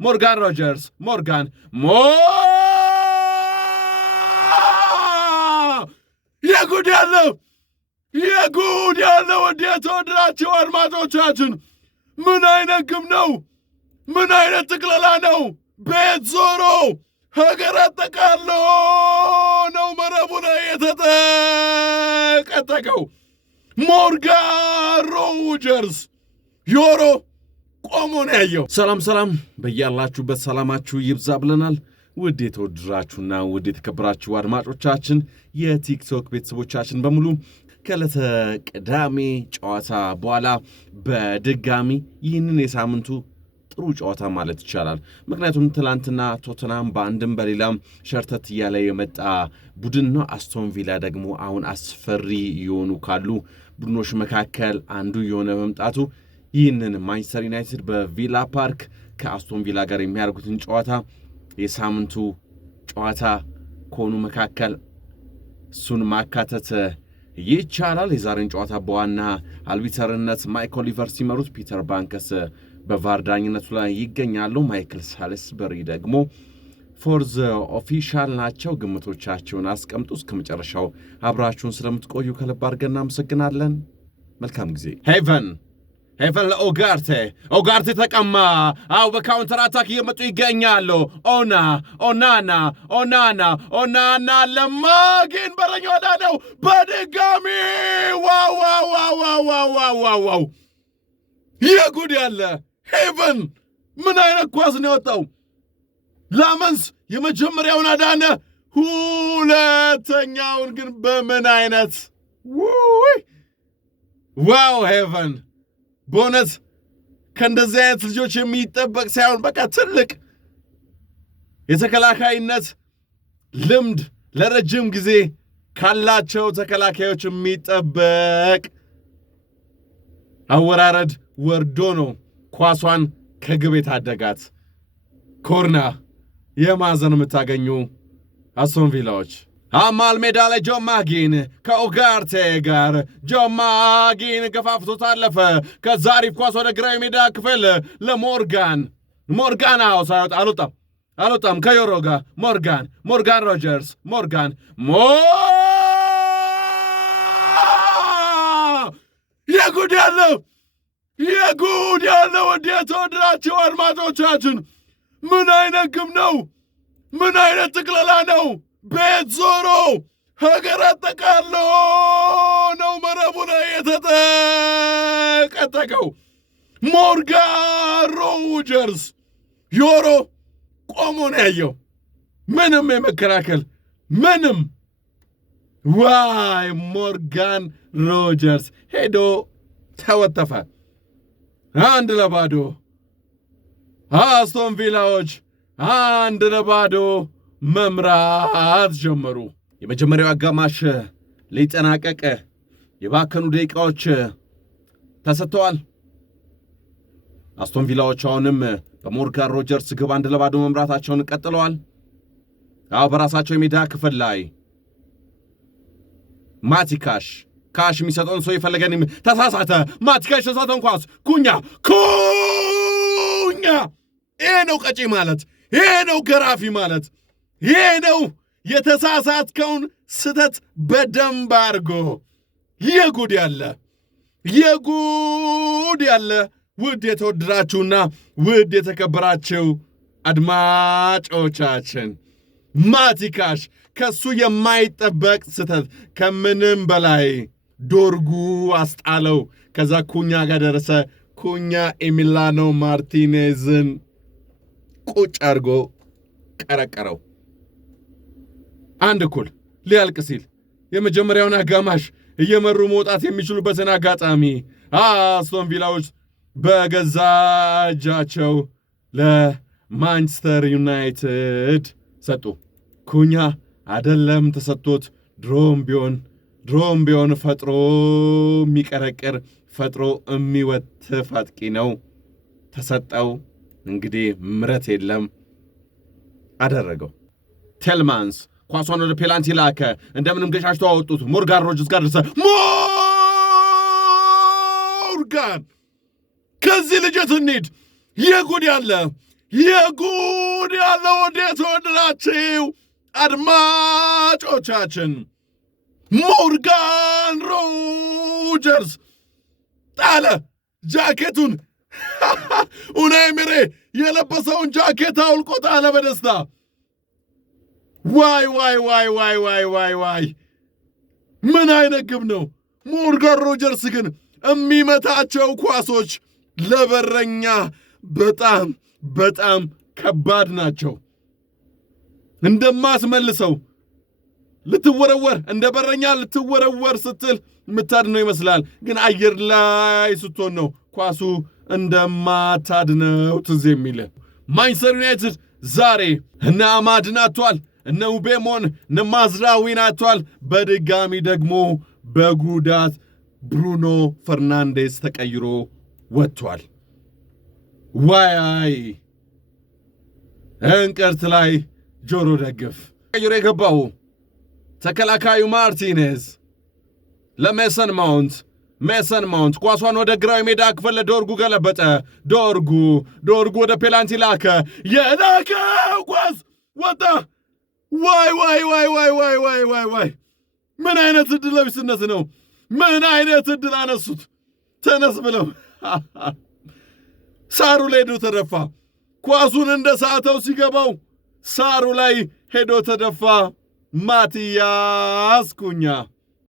ሞርጋን ሮጀርስ ሞርጋን የጉድ ያለው እንዴት ወድራችሁ አድማጮቻችን፣ ምን አይነት ግብ ነው? ምን አይነት ጥቅለላ ነው? ቤት ዞሮ ሀገር አጠቃሎ ነው መረቡ ላይ የተጠቀጠቀው። ሞርጋን ሮጀርስ ዮሮ ቆሞ ነው ያየው። ሰላም በያላችሁበት ሰላማችሁ ይብዛ ብለናል። ውድ የተወደዳችሁና ውድ የተከበራችሁ አድማጮቻችን፣ የቲክቶክ ቤተሰቦቻችን በሙሉ ከዕለተ ቅዳሜ ጨዋታ በኋላ በድጋሚ ይህንን የሳምንቱ ጥሩ ጨዋታ ማለት ይቻላል። ምክንያቱም ትላንትና ቶተናም በአንድም በሌላም ሸርተት እያለ የመጣ ቡድን ነው። አስቶን ቪላ ደግሞ አሁን አስፈሪ የሆኑ ካሉ ቡድኖች መካከል አንዱ የሆነ መምጣቱ ይህንን ማንቸስተር ዩናይትድ በቪላ ፓርክ ከአስቶን ቪላ ጋር የሚያደርጉትን ጨዋታ የሳምንቱ ጨዋታ ከሆኑ መካከል እሱን ማካተት ይቻላል። የዛሬን ጨዋታ በዋና አልቢተርነት ማይክ ኦሊቨር ሲመሩት፣ ፒተር ባንከስ በቫር ዳኝነቱ ላይ ይገኛሉ። ማይክል ሳልስበሪ ደግሞ ፎርዝ ኦፊሻል ናቸው። ግምቶቻቸውን አስቀምጡ። እስከ መጨረሻው አብራችሁን ስለምትቆዩ ከልብ አድርገን እናመሰግናለን። መልካም ጊዜ። ሄቨን ለኦጋርቴ ተቀማ። በካውንተር አታክ እየመጡ ይገኛሉ። ኦናና ለማግን በረኛ ወዳ ነው በድጋሚ ዋው የጉድ ያለ ሄቨን ምን አይነት ኳስ ነው የወጣው? ላመንስ የመጀመሪያውን አዳነ፣ ሁለተኛውን ግን በምን አይነት ዋው ሄቨን በእውነት ከእንደዚህ አይነት ልጆች የሚጠበቅ ሳይሆን በቃ ትልቅ የተከላካይነት ልምድ ለረጅም ጊዜ ካላቸው ተከላካዮች የሚጠበቅ አወራረድ ወርዶ ነው ኳሷን ከግብ የታደጋት። ኮርና የማዕዘን የምታገኙ አስቶን ቪላዎች። አማል ሜዳ ላይ ጆን ማጊን ከኦጋርቴ ጋር ጆን ማጊን ገፋፍቶ ታለፈ። ከዛ አሪፍ ኳስ ወደ ግራዊ ሜዳ ክፍል ለሞርጋን ሳይወጣ አልወጣም ከዮሮ ጋር ሞርጋን ሮጀርስ የጉድ ያለው እንዴት ተወደዳችሁ አድማጮቻችን፣ ምን አይነት ግብ ነው? ምን አይነት ጥቅለላ ነው? ቤት ዞሮ ሀገር አጠቃሎ ነው መረቡ ላይ የተጠቀጠቀው። ሞርጋን ሮጀርስ ዮሮ ቆሞ ነው ያየው። ምንም የመከላከል ዋይ ሞርጋን ሮጀርስ ሄዶ ተወተፈ። 1-0 አስቶን ቪላዎች 1-0 መምራት ጀመሩ። የመጀመሪያው አጋማሽ ሊጠናቀቅ የባከኑ ደቂቃዎች ተሰጥተዋል። አስቶን ቪላዎች አሁንም በሞርጋን ሮጀርስ ግብ 1-0 መምራታቸውን ቀጥለዋል። በራሳቸው የሜዳ ክፍል ላይ ማቲካሽ የሚሰጠውን ሰው የፈለገን ተሳሳተ። ማቲካሽ ተሳተን ኳስ ኩኛ ይሄ ነው ቀጪ ማለት፣ ይሄ ነው ገራፊ ማለት፣ ይሄ ነው የተሳሳትከውን ስተት በደንብ አድርጎ የጉድ ያለ ውድ የተወደዳችሁና ውድ የተከበራችሁ አድማጮቻችን፣ ማቲካሽ ከሱ የማይጠበቅ ስተት ከምንም በላይ ዶርጉ አስጣለው። ከዛ ኩኛ ጋር ደረሰ። ኩኛ ኤሚሊያኖ ማርቲኔዝን ቁጭ አድርጎ ቀረቀረው። 1-1 ሊያልቅ ሲል የመጀመሪያውን አጋማሽ እየመሩ መውጣት የሚችሉበትን አጋጣሚ አስቶን ቪላዎች በገዛ እጃቸው ለማንቸስተር ዩናይትድ ሰጡ። ኩኛ አደለም ተሰጥቶት ድሮም ቢሆን ፈጥሮ የሚቀረቅር ፈጥሮ የሚወትፍ አጥቂ ነው። ተሰጠው። እንግዲህ ምረት የለም፣ አደረገው። ቴልማንስ ኳሷን ወደ ፔናልቲ ላከ። እንደምንም ገሻሽቶ አወጡት። ሞርጋን ሮጀርስ ጋር ደረሰ። ሞርጋን ከዚህ ልጅት እንሂድ። የጉድ ያለ የጉድ ያለው እንዴት ወደዳችሁ አድማጮቻችን? ሞርጋን ሮጀርስ ጣለ ጃኬቱን። ኡናይ ኤመሪ የለበሰውን ጃኬት አውልቆ ጣለ በደስታ። ዋይ ዋይ ዋይ ዋይ ዋይ ዋይ ዋይ! ምን አይነት ግብ ነው! ሞርጋን ሮጀርስ ግን የሚመታቸው ኳሶች ለበረኛ በጣም በጣም ከባድ ናቸው። እንደማትመልሰው ልትወረወር እንደ በረኛ ልትወረወር ስትል የምታድነው ይመስላል፣ ግን አየር ላይ ስትሆን ነው ኳሱ እንደማታድነው ትዝ የሚል። ማንቸስተር ዩናይትድ ዛሬ እነ አማድን አጥቷል፣ እነ ኡቤሞን እነ ማዝራዊን አጥቷል። በድጋሚ ደግሞ በጉዳት ብሩኖ ፈርናንዴስ ተቀይሮ ወጥቷል። ዋይ እንቅርት ላይ ጆሮ ደግፍ። ቀይሮ የገባው ተከላካዩ ማርቲኔዝ ለሜሰን ማውንት ኳሷን ወደ ግራው ሜዳ ክፍል ለዶርጉ ገለበጠ። ዶርጉ ወደ ፔናልቲ ላከ። የላከው ኳስ ወጣ። ዋይ ዋይ ዋይ ዋይ ዋይ ዋይ ዋይ ዋይ! ምን አይነት ዕድል ቢስነት ነው! ምን አይነት ዕድል አነሱት! ተነስ ብለው ሳሩ ላይ ሄዶ ተደፋ። ኳሱን እንደ ሳተው ሲገባው ሳሩ ላይ ሄዶ ተደፋ። ማቲያስ ኩኛ